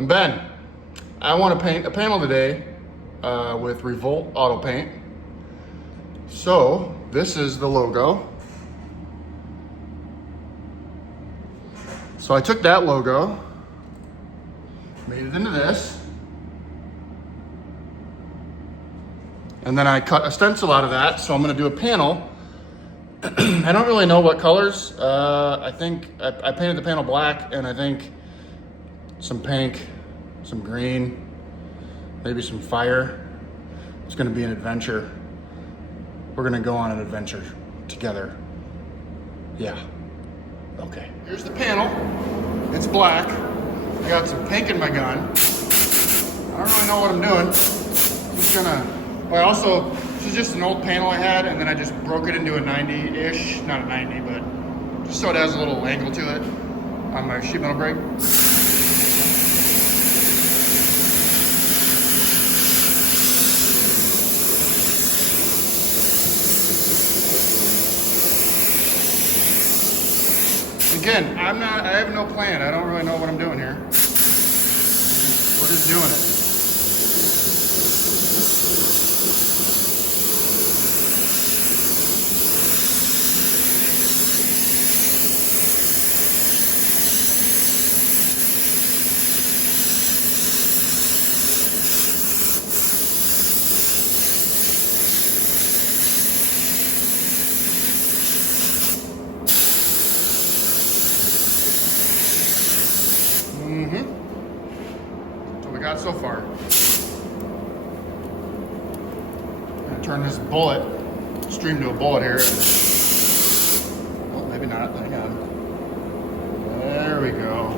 I'm Ben. I want to paint a panel today with Revolt Auto Paint. So this is the logo. So I took that logo, made it into this, and then I cut a stencil out of that. So I'm going to do a panel. I don't really know what colors. I think I painted the panel black, and I think some pink, some green, maybe some fire. It's gonna be an adventure. We're gonna go on an adventure together. Yeah, okay. Here's the panel. It's black. I got some pink in my gun. I don't really know what I'm doing. I'm just gonna, well, also, this is just an old panel I had, and then I just broke it into a 90-ish, not a 90, but just so it has a little angle to it on my sheet metal brake. Again, I have no plan. I don't really know what I'm doing here. We're just doing it. That's what we got so far. I'm gonna turn this bullet, stream to a bullet here. Oh, maybe not. Hang on. There we go.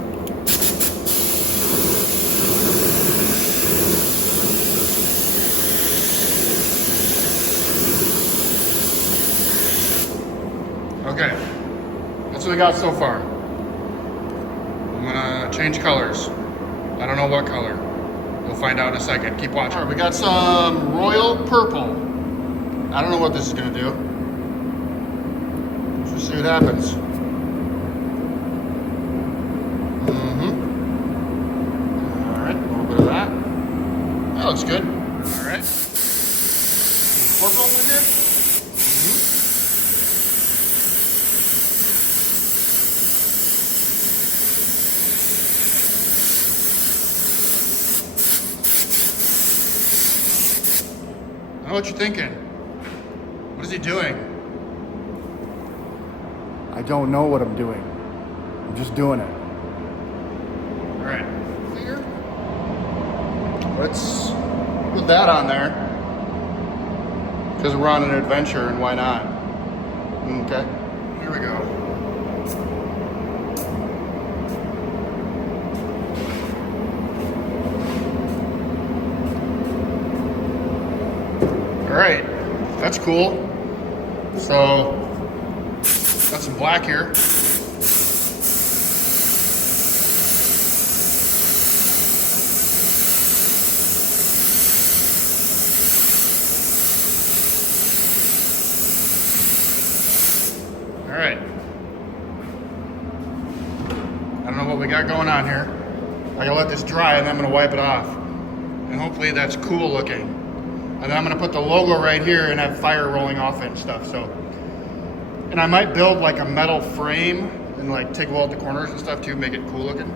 Okay, that's what we got so far. I'm gonna change colors. I don't know what color. We'll find out in a second. Keep watching. All right, we got some royal purple. I don't know what this is gonna do. Let's just see what happens. All right, a little bit of that. That looks good. All right. Purple in here. I know what you're thinking. What is he doing? I don't know what I'm doing. I'm just doing it. All right. Here. Let's put that on there. Because we're on an adventure, and why not? Okay. Here we go. All right, that's cool. So, got some black here. All right. I don't know what we got going on here. I gotta let this dry, and then I'm gonna wipe it off. And hopefully that's cool looking. And then I'm gonna put the logo right here and have fire rolling off it and stuff, so. And I might build like a metal frame and like take out the corners and stuff too, make it cool looking.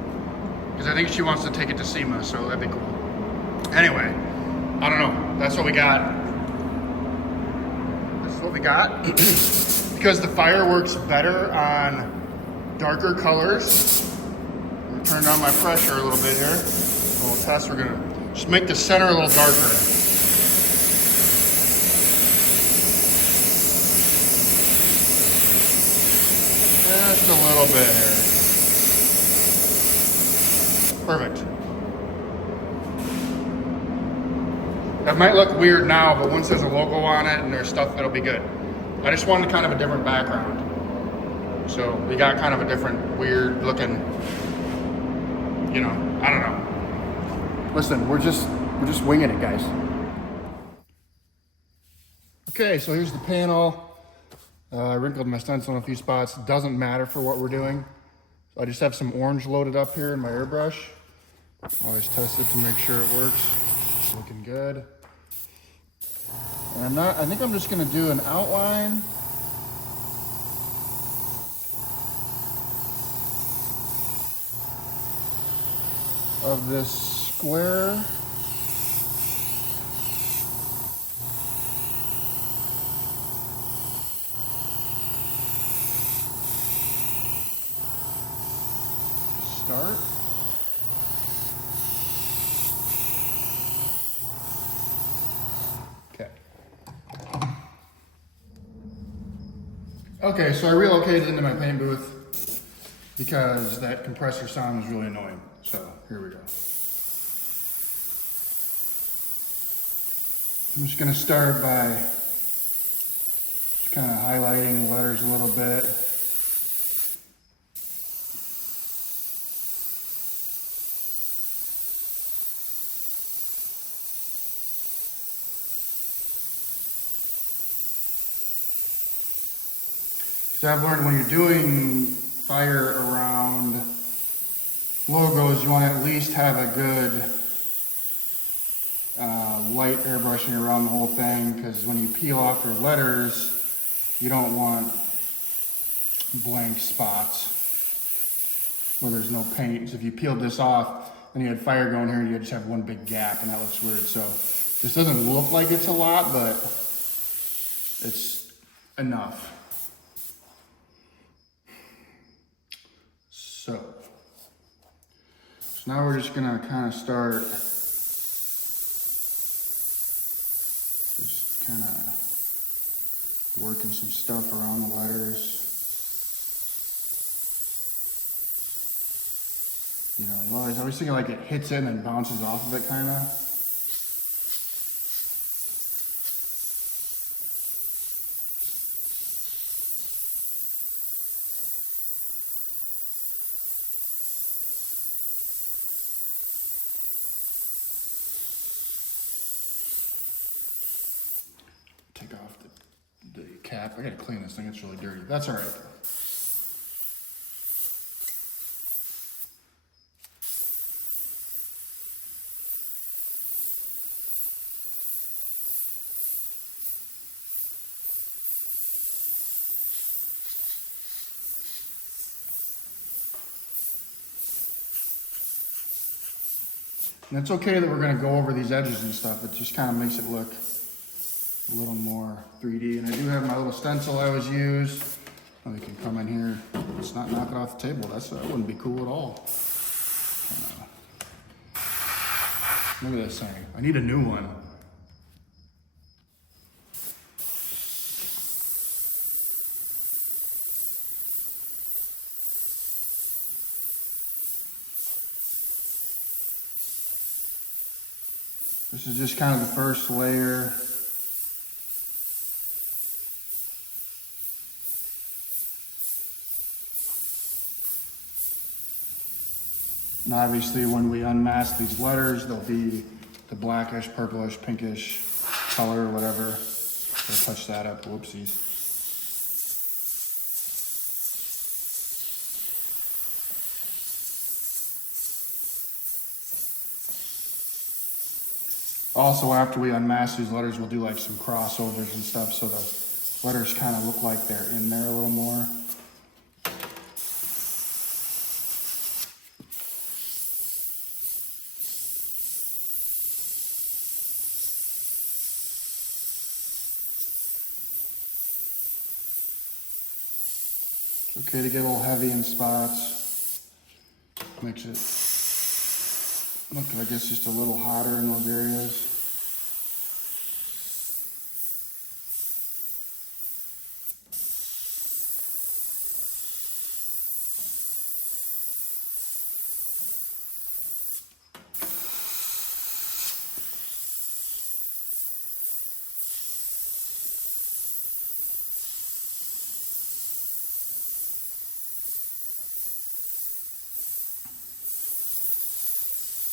Because I think she wants to take it to SEMA, so that'd be cool. Anyway, I don't know, that's what we got. This is what we got. Because the fire works better on darker colors. I'm gonna turn down my pressure a little bit here. A little test, we're gonna just make the center a little darker. Just a little bit here. Perfect. That might look weird now, but once there's a logo on it and there's stuff, it'll be good. I just wanted kind of a different background. So we got kind of a different weird looking, you know, I don't know. Listen, we're just winging it, guys. Okay, so here's the panel. I wrinkled my stencil in a few spots. Doesn't matter for what we're doing. So I just have some orange loaded up here in my airbrush. Always test it to make sure it works. Looking good. And I think I'm just gonna do an outline. Of this square. Start. Okay. Okay, so I relocated into my paint booth because that compressor sound was really annoying. So here we go. I'm just gonna start by kind of highlighting the letters a little bit. Because I've learned when you're doing fire around logos, you want to at least have a good light airbrushing around the whole thing, because when you peel off your letters, you don't want blank spots where there's no paint. So if you peeled this off and you had fire going here, you just have one big gap, and that looks weird. So this doesn't look like it's a lot, but it's enough. So now we're just gonna kind of start just kind of working some stuff around the letters. You know, I always think like it hits it and then bounces off of it, kind of. Take off the cap. I gotta clean this thing, it's really dirty. That's all right. And it's okay that we're gonna go over these edges and stuff. It just kind of makes it look a little more 3D. And I do have my little stencil I always use. Oh, you can come in here. It's not knock it off the table. That wouldn't be cool at all. Look at this thing. I need a new one. This is just kind of the first layer. And obviously when we unmask these letters, they'll be the blackish, purplish, pinkish color or whatever. I'll touch that up, whoopsies. Also, after we unmask these letters, we'll do like some crossovers and stuff so the letters kind of look like they're in there a little more. It's okay to get a little heavy in spots. Makes it look like it's just a little hotter in those areas.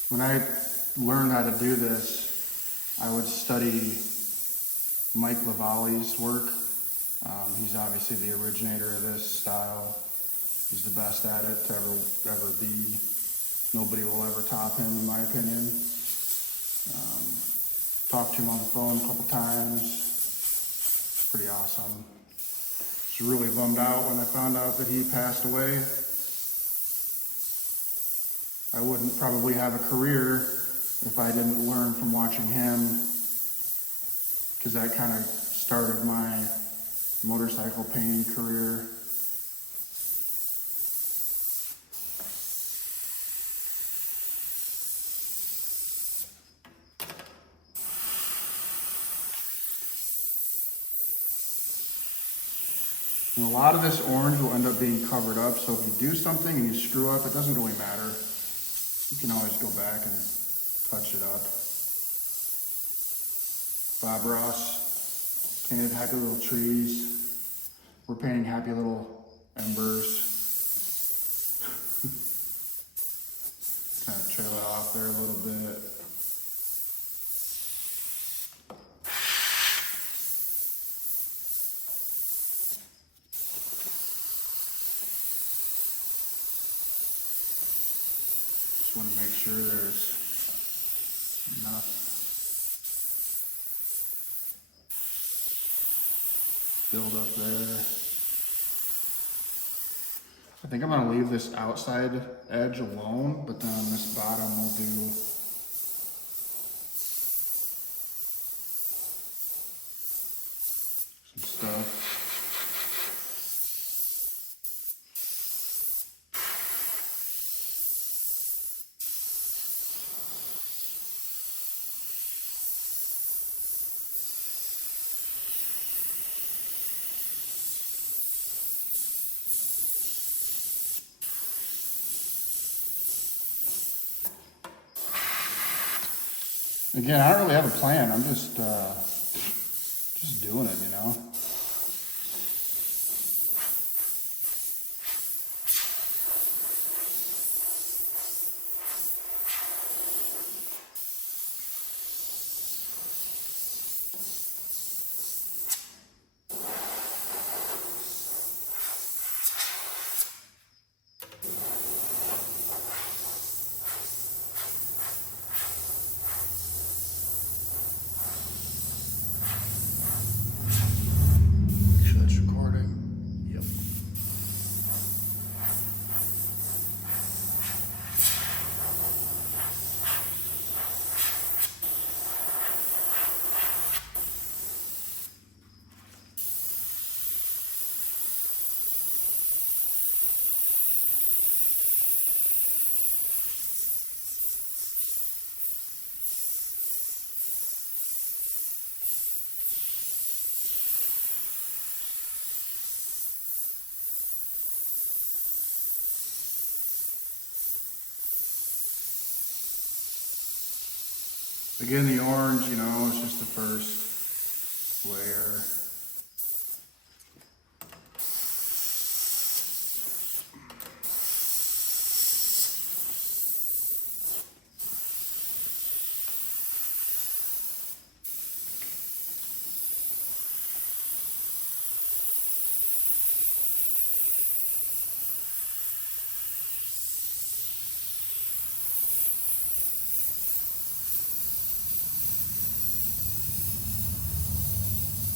When I learned how to do this, I would study Mike Lavalley's work. He's obviously the originator of this style. He's the best at it to ever be. Nobody will ever top him, in my opinion. Talked to him on the phone a couple times. Pretty awesome. Was really bummed out when I found out that he passed away. I wouldn't probably have a career if I didn't learn from watching him, because that kind of started my motorcycle painting career. And a lot of this orange will end up being covered up, so if you do something and you screw up, it doesn't really matter. You can always go back and touch it up. Bob Ross painted happy little trees. We're painting happy little embers. Kind of trail it off there a little bit. Just want to make sure there's enough build up there. I think I'm gonna leave this outside edge alone, but then on this bottom we'll do some stuff. Again, I don't really have a plan. I'm just doing it, you know. Again, the orange, you know, is just the first layer.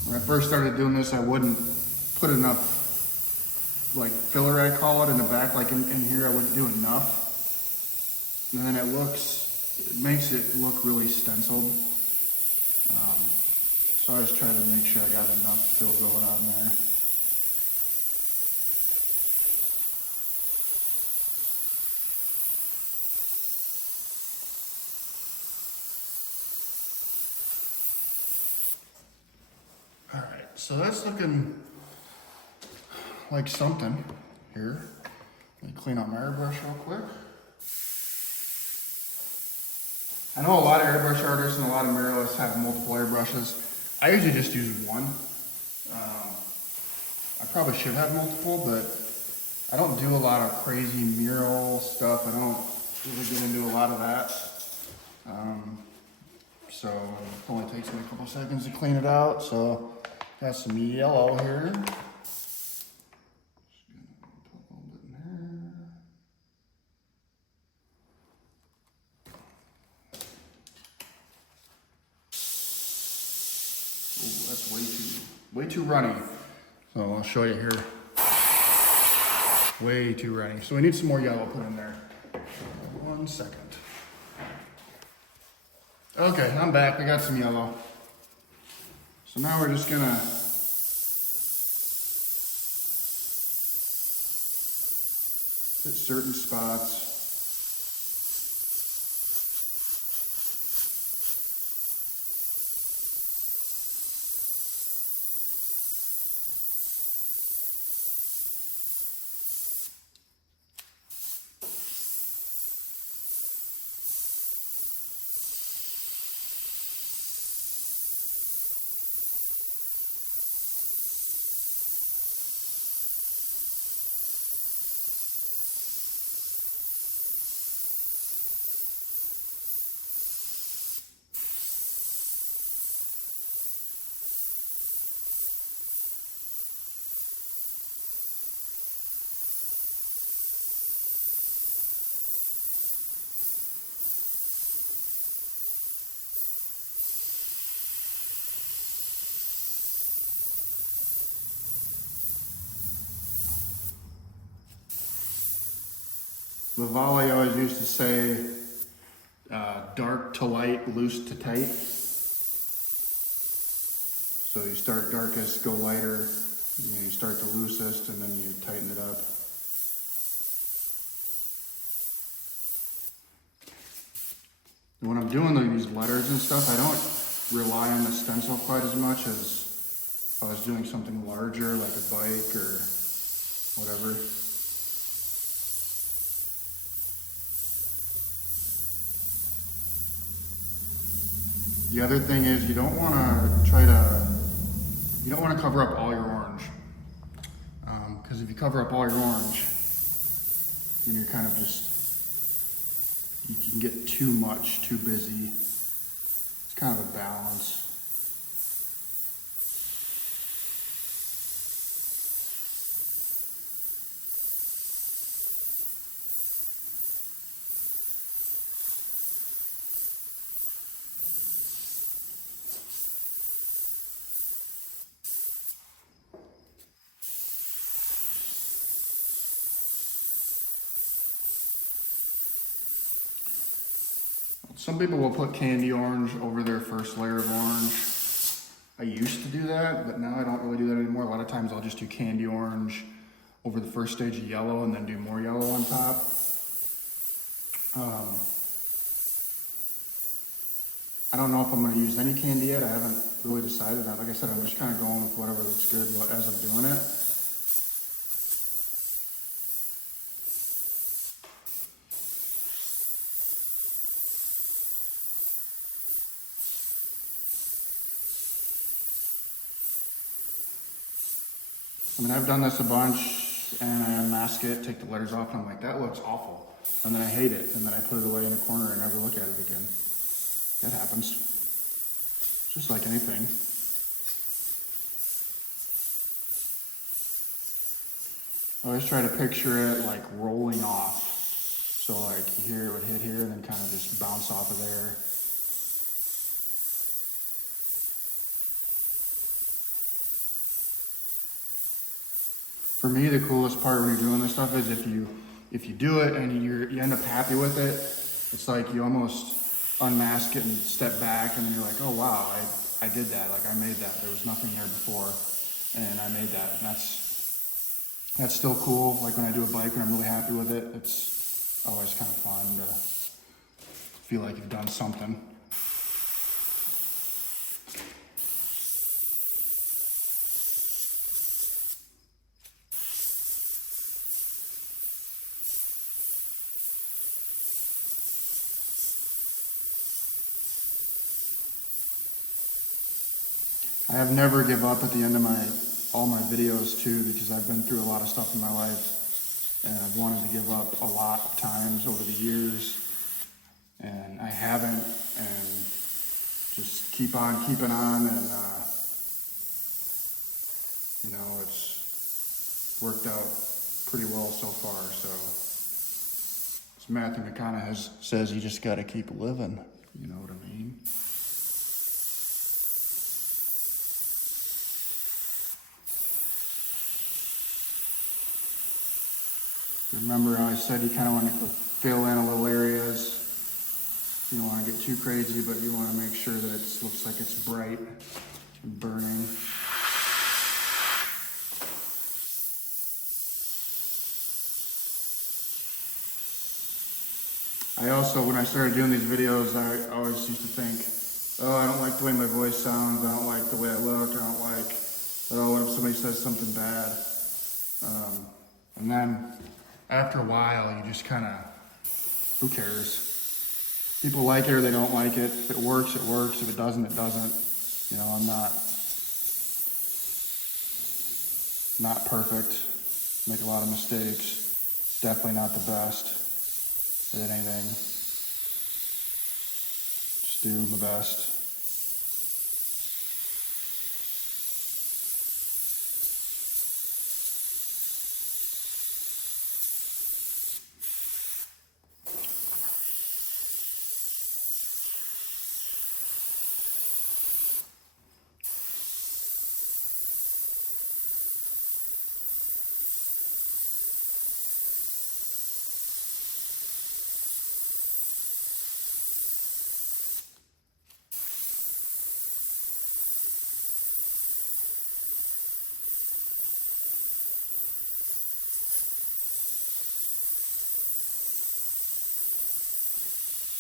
When I first started doing this, I wouldn't put enough, like filler I call it, in the back, like in here, I wouldn't do enough. And then it makes it look really stenciled. So I always try to make sure I got enough fill going on there. So that's looking like something here. Let me clean out my airbrush real quick. I know a lot of airbrush artists and a lot of muralists have multiple airbrushes. I usually just use one. I probably should have multiple, but I don't do a lot of crazy mural stuff. I don't really get into a lot of that. So it only takes me a couple seconds to clean it out. So got some yellow here. Just gonna put a little bit in here. way too runny. So I'll show you here. Way too runny. So we need some more yellow put in there. 1 second. Okay, I'm back. We got some yellow. So now we're just gonna hit certain spots. The volley always used to say, dark to light, loose to tight. So you start darkest, go lighter, you start the loosest, and then you tighten it up. And when I'm doing these letters and stuff, I don't rely on the stencil quite as much as if I was doing something larger, like a bike or whatever. The other thing is you don't want to cover up all your orange. Because if you cover up all your orange, then you're kind of you can get too much, too busy. It's kind of a balance. Some people will put candy orange over their first layer of orange. I used to do that, but now I don't really do that anymore. A lot of times I'll just do candy orange over the first stage of yellow and then do more yellow on top. I don't know if I'm going to use any candy yet. I haven't really decided that. Like I said, I'm just kind of going with whatever looks good as I'm doing it. I mean, I've done this a bunch, and I unmask it, take the letters off, and I'm like, that looks awful. And then I hate it, and then I put it away in a corner and never look at it again. That happens. It's just like anything. I always try to picture it like rolling off. So like here it would hit here and then kind of just bounce off of there. For me, the coolest part when you're doing this stuff is if you do it and you end up happy with it, it's like you almost unmask it and step back and then you're like, oh wow, I did that. Like I made that. There was nothing there before and I made that. And that's still cool. Like when I do a bike and I'm really happy with it, it's always kind of fun to feel like you've done something. I have never give up at the end of all my videos too, because I've been through a lot of stuff in my life and I've wanted to give up a lot of times over the years and I haven't, and just keep on keeping on, and you know, it's worked out pretty well so far. So as Matthew McConaughey says, you just got to keep living, you know what I mean? Remember how I said you kind of want to fill in a little areas. You don't want to get too crazy, but you want to make sure that it looks like it's bright and burning. I also, when I started doing these videos, I always used to think, oh, I don't like the way my voice sounds, I don't like the way I look, I don't like, oh, what if somebody says something bad? And then after a while, you just kind of, who cares? People like it or they don't like it. If it works, it works. If it doesn't, it doesn't. You know, I'm not perfect. Make a lot of mistakes. Definitely not the best at anything. Just do my best.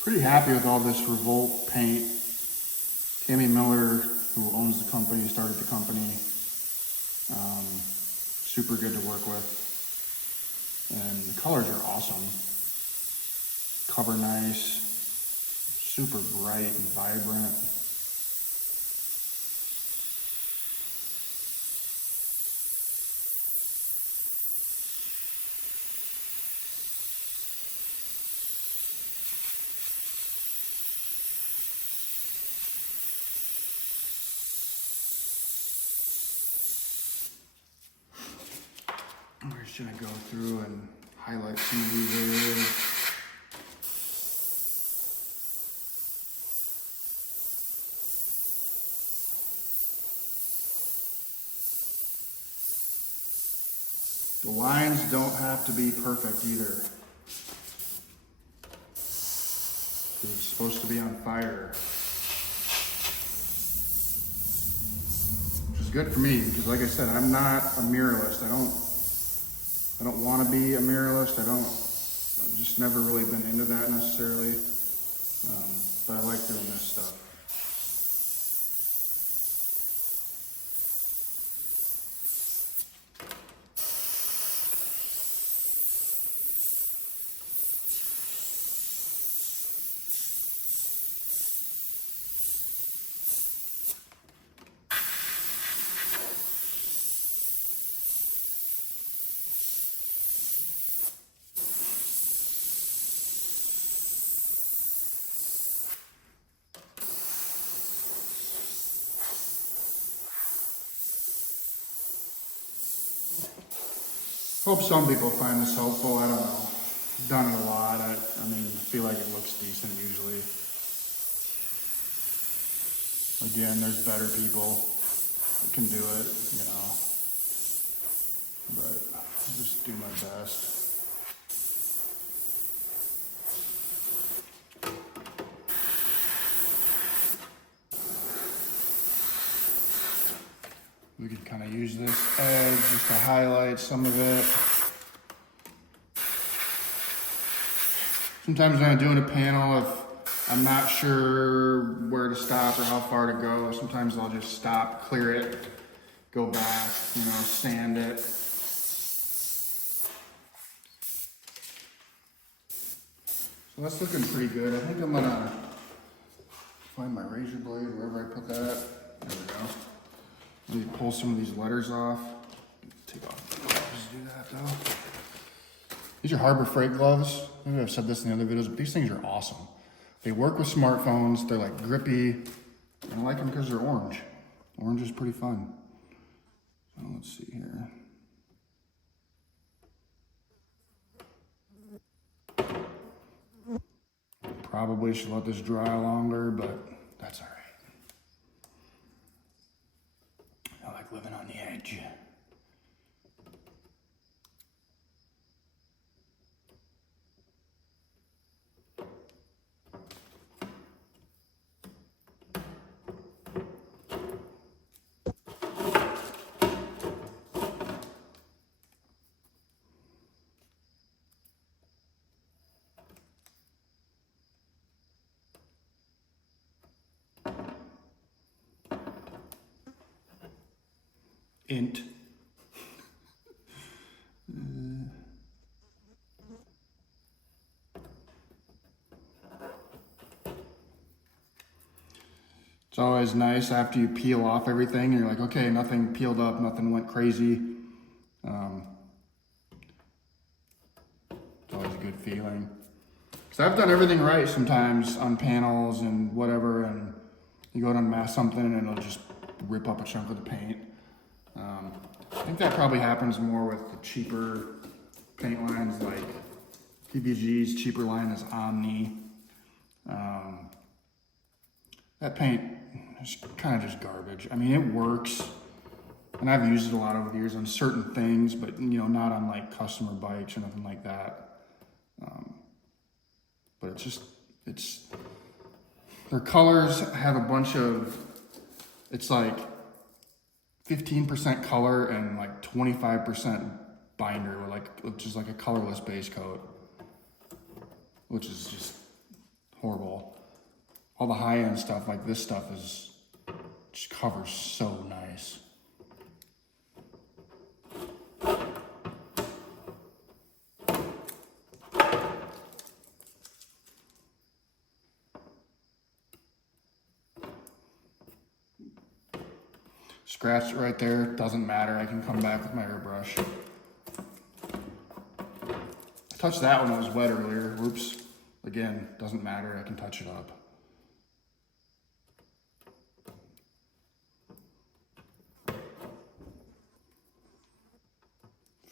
Pretty happy with all this Revolt paint. Tammy Miller, who owns the company, started the company. Super good to work with. And the colors are awesome. Cover nice, super bright and vibrant. We're just gonna go through and highlight some of these areas. The lines don't have to be perfect either. It's supposed to be on fire. Which is good for me because, like I said, I'm not a muralist. I don't want to be a muralist. I've just never really been into that necessarily. But I like doing this stuff. Hope some people find this helpful. I don't know. I've done it a lot. I feel like it looks decent usually. Again, there's better people that can do it, you know. But I'll just do my best. We could kind of use this edge just to highlight some of it. Sometimes when I'm doing a panel, if I'm not sure where to stop or how far to go, sometimes I'll just stop, clear it, go back, you know, sand it. So that's looking pretty good. I think I'm gonna find my razor blade, wherever I put that. There we go. Let me pull some of these letters off. Take off the gloves to do that though. These are Harbor Freight gloves. Maybe I've said this in the other videos, but these things are awesome. They work with smartphones. They're like grippy. And I like them because they're orange. Orange is pretty fun. So let's see here. Probably should let this dry longer, but that's all right. I like living on the edge. int. It's always nice after you peel off everything and you're like, okay, nothing peeled up, nothing went crazy. It's always a good feeling. So I've done everything right sometimes on panels and whatever, and you go to unmask something and it'll just rip up a chunk of the paint. I think that probably happens more with the cheaper paint lines like PPG's cheaper line is Omni. That paint is kind of just garbage. I mean, it works, and I've used it a lot over the years on certain things, but you know, not on like customer bikes or nothing like that. But it's their colors have a bunch of, it's like 15% color and like 25% binder, which is like a colorless base coat, which is just horrible. All the high-end stuff, like this stuff, just covers so nice. Scratched it right there, doesn't matter. I can come back with my airbrush. I touched that when it was wet earlier. Whoops. Again, doesn't matter. I can touch it up.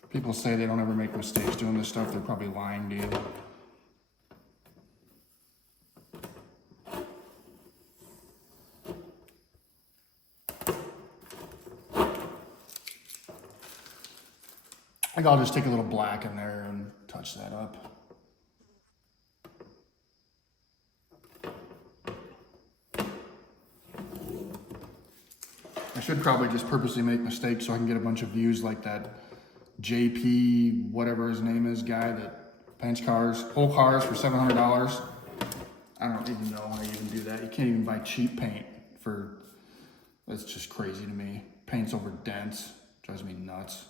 People say they don't ever make mistakes doing this stuff. They're probably lying to you. I think I'll just take a little black in there and touch that up. I should probably just purposely make mistakes so I can get a bunch of views like that JP, whatever his name is, guy that paints cars, whole cars for $700. I don't even know how you even do that. You can't even buy cheap paint for, that's just crazy to me. Paint's over dents, drives me nuts.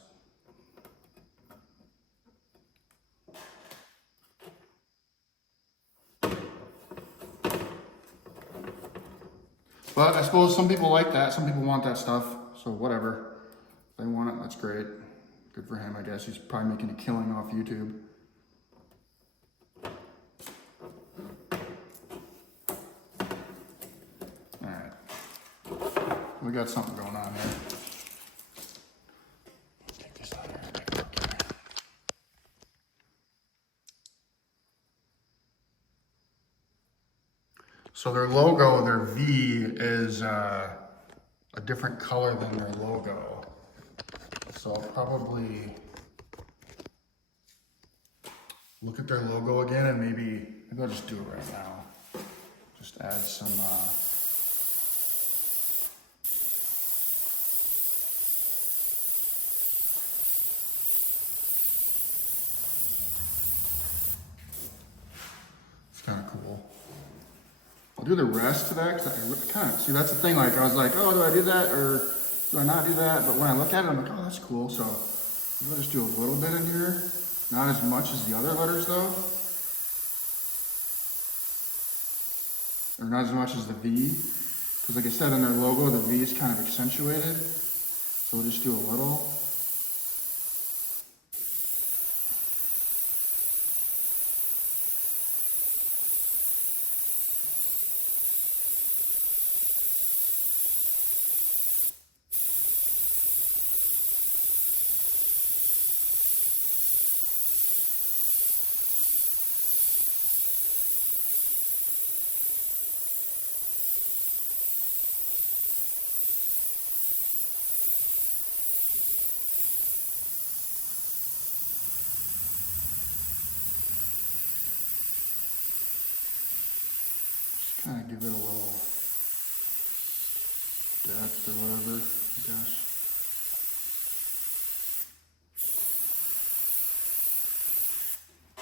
But I suppose some people like that. Some people want that stuff. So whatever. If they want it, that's great. Good for him, I guess. He's probably making a killing off YouTube. All right. We got something going on here. Take this out here. So their logo, their V, is a different color than their logo. So I'll probably look at their logo again and maybe I'll just do it right now. Just add some, it's kind of cool. I'll do the rest to that because I kind of, see that's the thing, like I was like, oh, do I do that or do I not do that? But when I look at it, I'm like, oh, that's cool. So I'll just do a little bit in here. Not as much as the other letters though. Or not as much as the V. Because like I said in their logo, the V is kind of accentuated. So we'll just do a little. Kind of give it a little depth or whatever, I guess.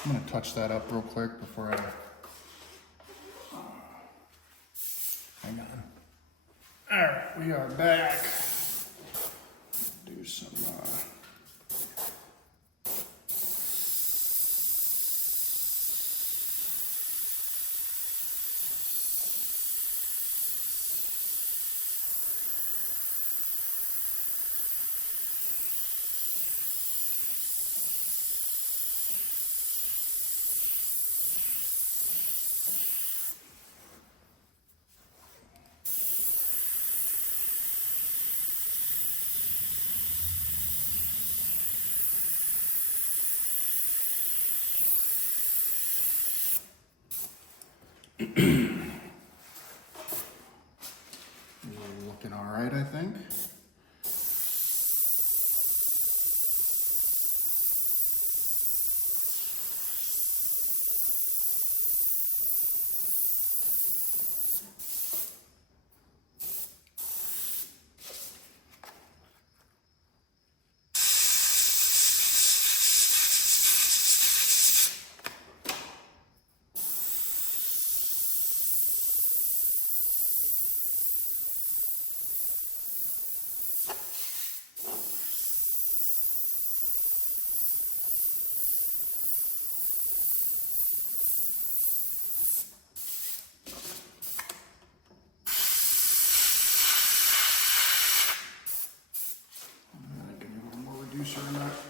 I'm going to touch that up real quick before I... Hang on. All right, we are back. Do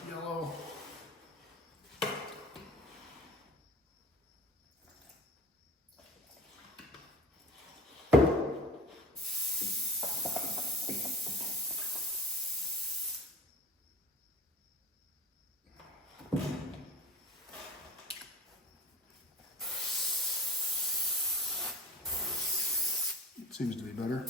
yellow. Seems to be better.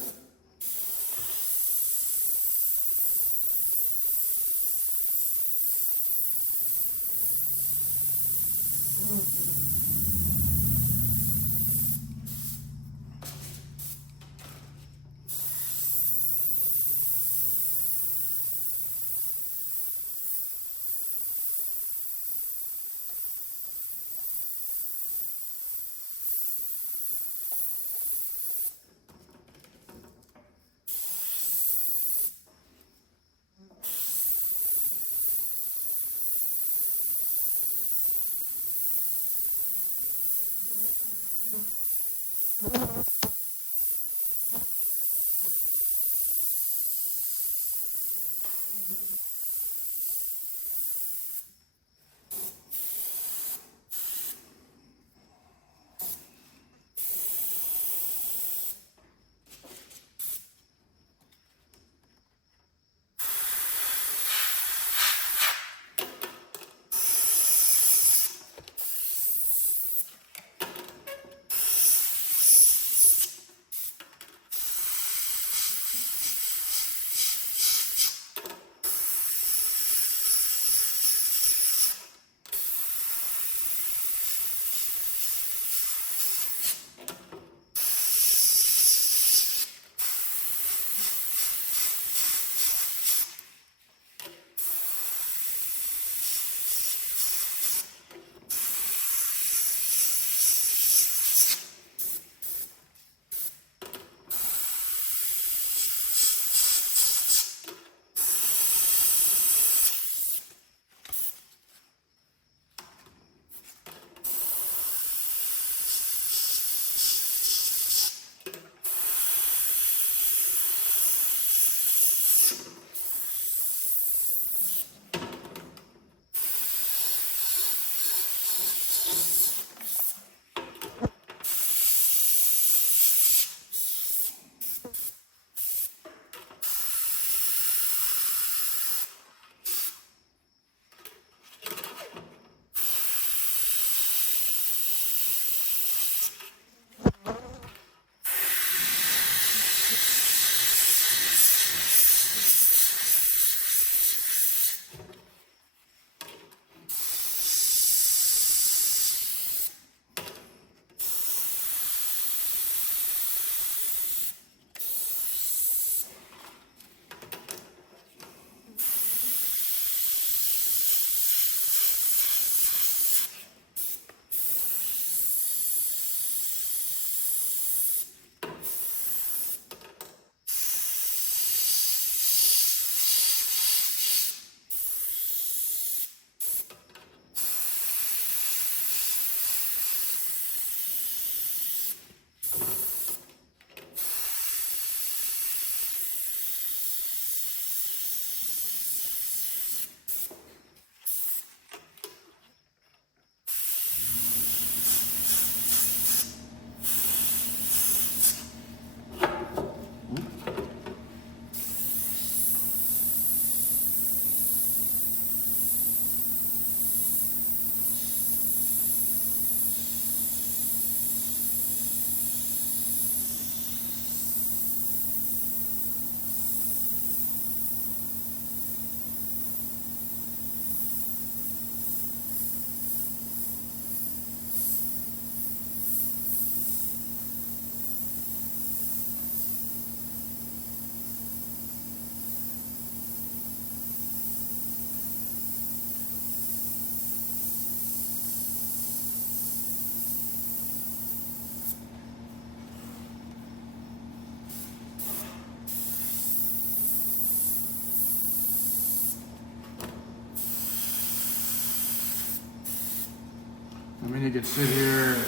I mean, you could sit here and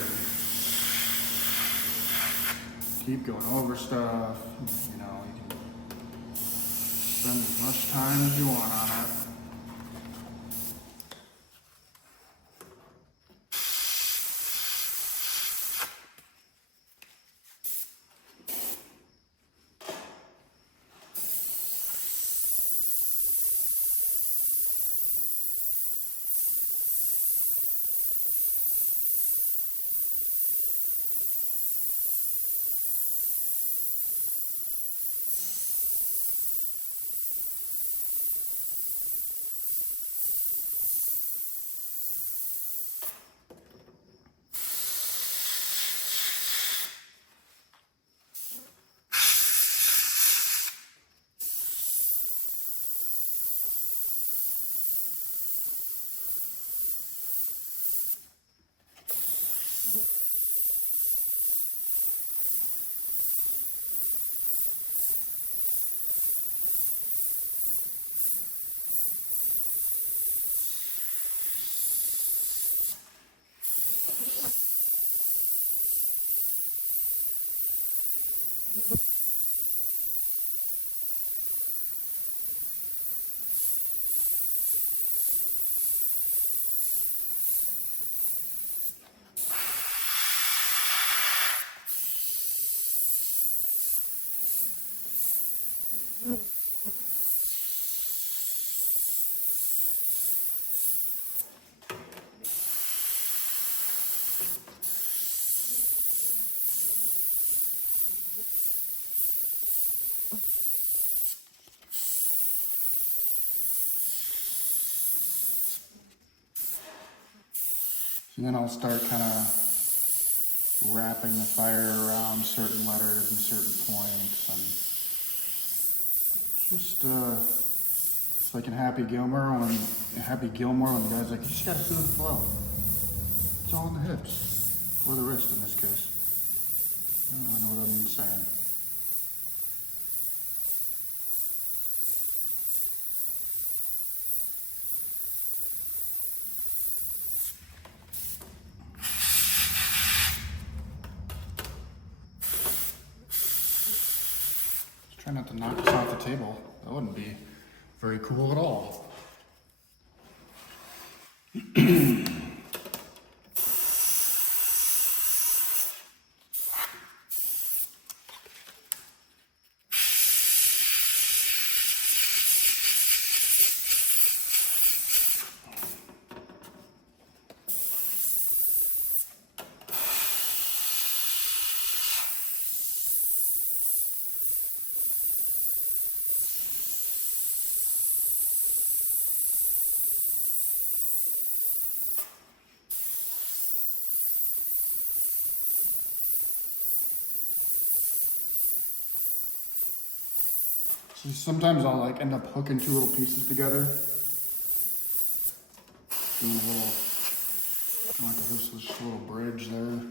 keep going over stuff. You know, you can spend as much time as you want on it. And then I'll start kind of wrapping the fire around certain letters and certain points, and just it's like in Happy Gilmore when the guy's like, you just gotta feel the flow. It's all in the hips, or the wrist in this case. I don't really know what I'm saying. Try not to knock this off the table. That wouldn't be very cool at all. So sometimes I'll like end up hooking two little pieces together. Doing a little, like this little bridge there.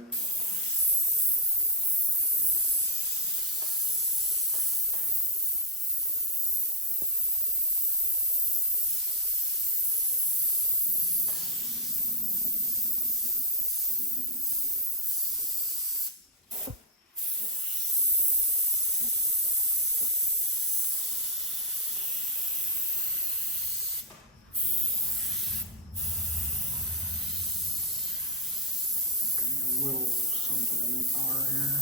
Little something in the car here.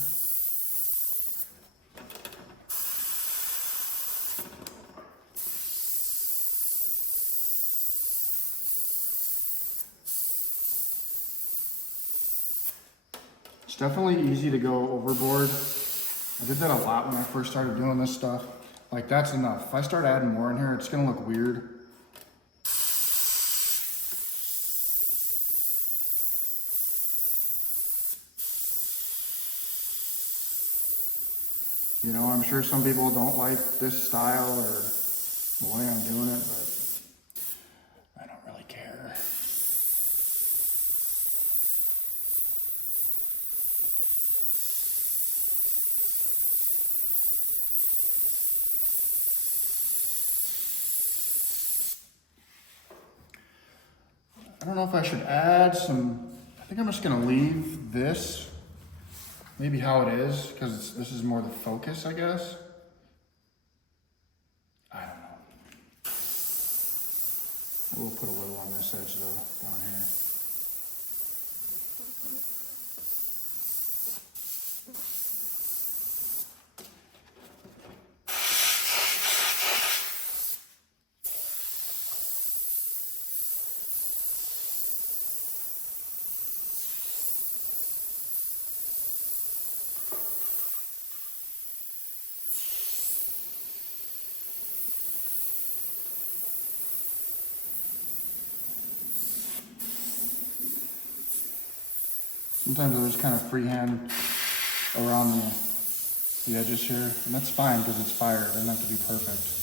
It's definitely easy to go overboard. I did that a lot when I first started doing this stuff. Like, that's enough. If I start adding more in here, it's gonna look weird. You know, I'm sure some people don't like this style or the way I'm doing it, but I don't really care. I don't know if I should add some, I think I'm just gonna leave this maybe how it is, because this is more the focus, I guess. I don't know. I will put a little on this edge though, down here. Sometimes I just kind of freehand around the edges here, and that's fine because it's fire. It doesn't have to be perfect.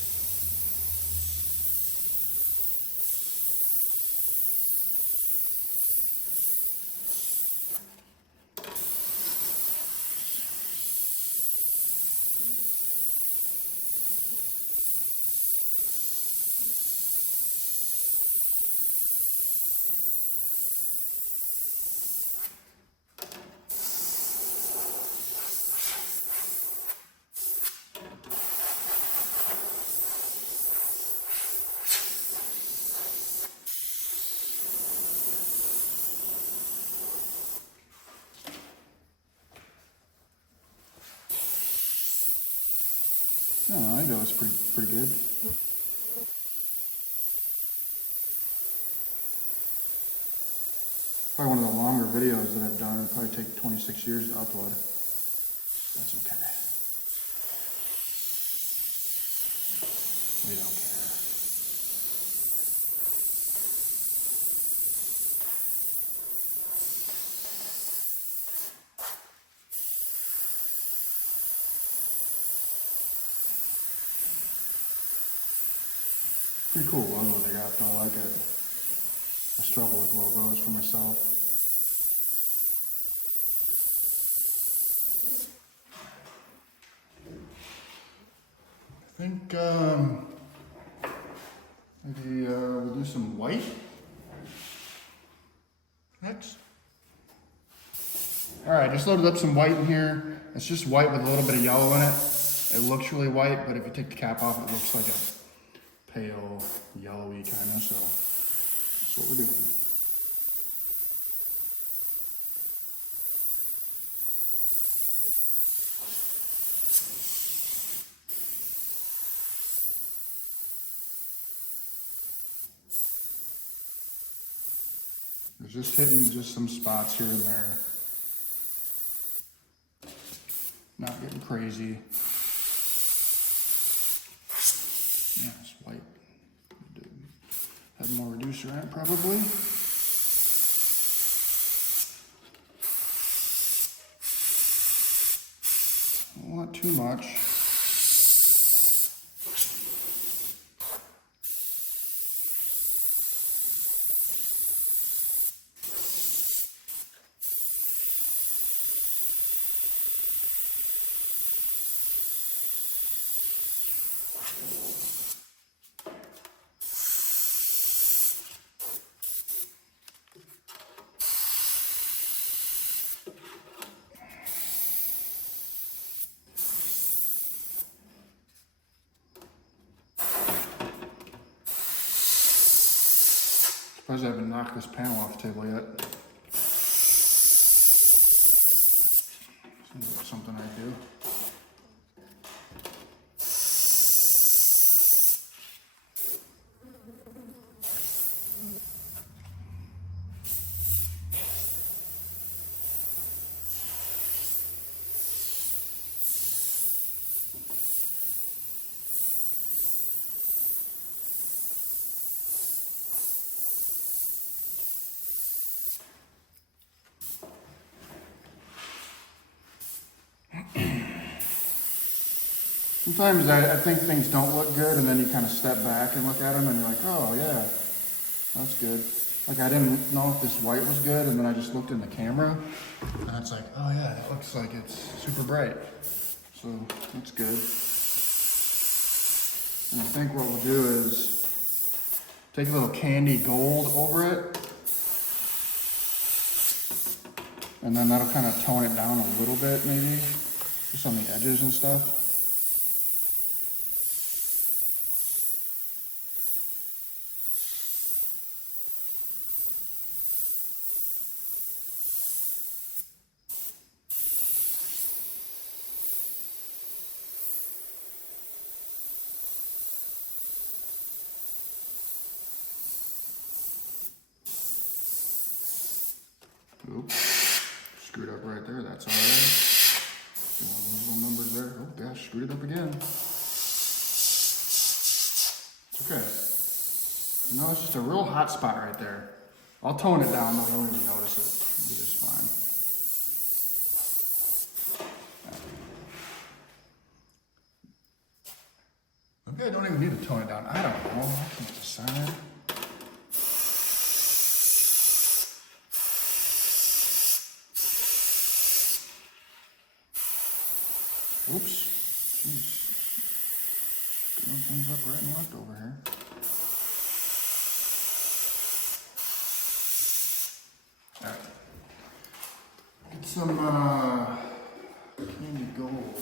I don't know, I think that was pretty good. Probably one of the longer videos that I've done. It'll probably take 26 years to upload. That's okay. We don't care. cool logo they got though. I like it. I struggle with logos for myself. I think maybe we'll do some white next. All right, just loaded up some white in here. It's just white with a little bit of yellow in it. It looks really white, but if you take the cap off, it looks like a pale, yellowy kind of, so that's what we're doing. We're just hitting just some spots here and there. Not getting crazy. Yeah, it's white. Have more reducer in it probably. Not too much. Surprised I haven't knocked this panel off the table yet. Seems like something I do. Sometimes I think things don't look good, and then you kind of step back and look at them, and you're like, oh yeah, that's good. Like I didn't know if this white was good, and then I just looked in the camera, and it's like, oh yeah, it looks like it's super bright. So that's good. And I think what we'll do is take a little candy gold over it, and then that'll kind of tone it down a little bit, maybe, just on the edges and stuff. Oops, screwed up right there, that's all right. See one of those little numbers there? Oh gosh, screwed it up again. It's okay. You know, it's just a real hot spot right there. I'll tone it down though, you won't even notice it. It'll be just fine. Maybe I don't even need to tone it down. I don't know. I can decide. Oops, jeez, screwing things up right and left over here. All right, get some candy gold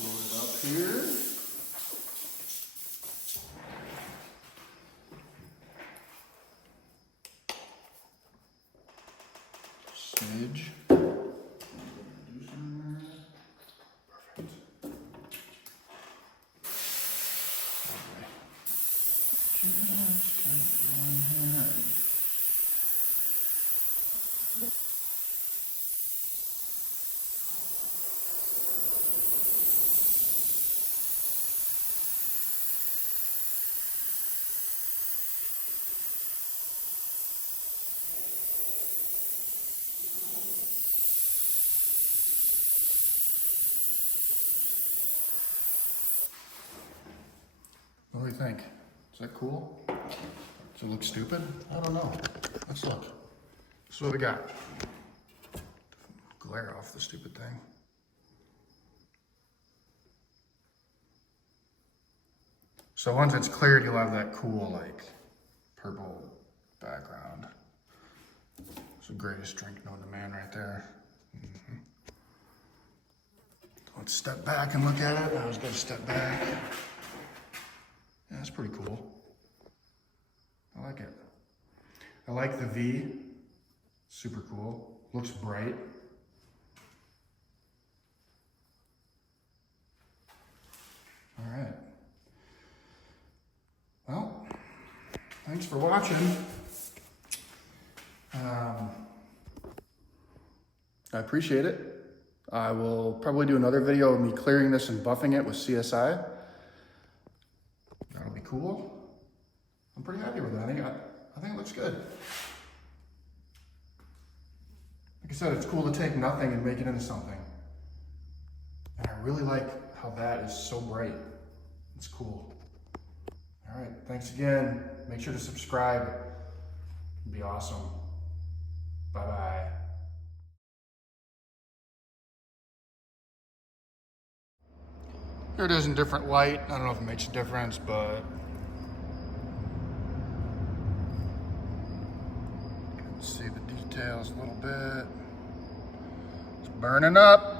loaded up here. Smidge. What do we think? Is that cool? Does it look stupid? I don't know. Let's look. This is what we got. Glare off the stupid thing. So once it's cleared, you'll have that cool, like, purple background. It's the greatest drink known to man right there. Mm-hmm. Let's step back and look at it. I was gonna step back. Yeah, that's pretty cool. I like it. I like the V. Super cool. Looks bright. All right. Well, thanks for watching. I appreciate it. I will probably do another video of me clearing this and buffing it with CSI. That'll be cool. I'm pretty happy with it. I think it looks good. Like I said, it's cool to take nothing and make it into something. And I really like how that is so bright. It's cool. All right, thanks again. Make sure to subscribe. It'd be awesome. Bye-bye. Here it is in different light. I don't know if it makes a difference, but you can see the details a little bit. It's burning up.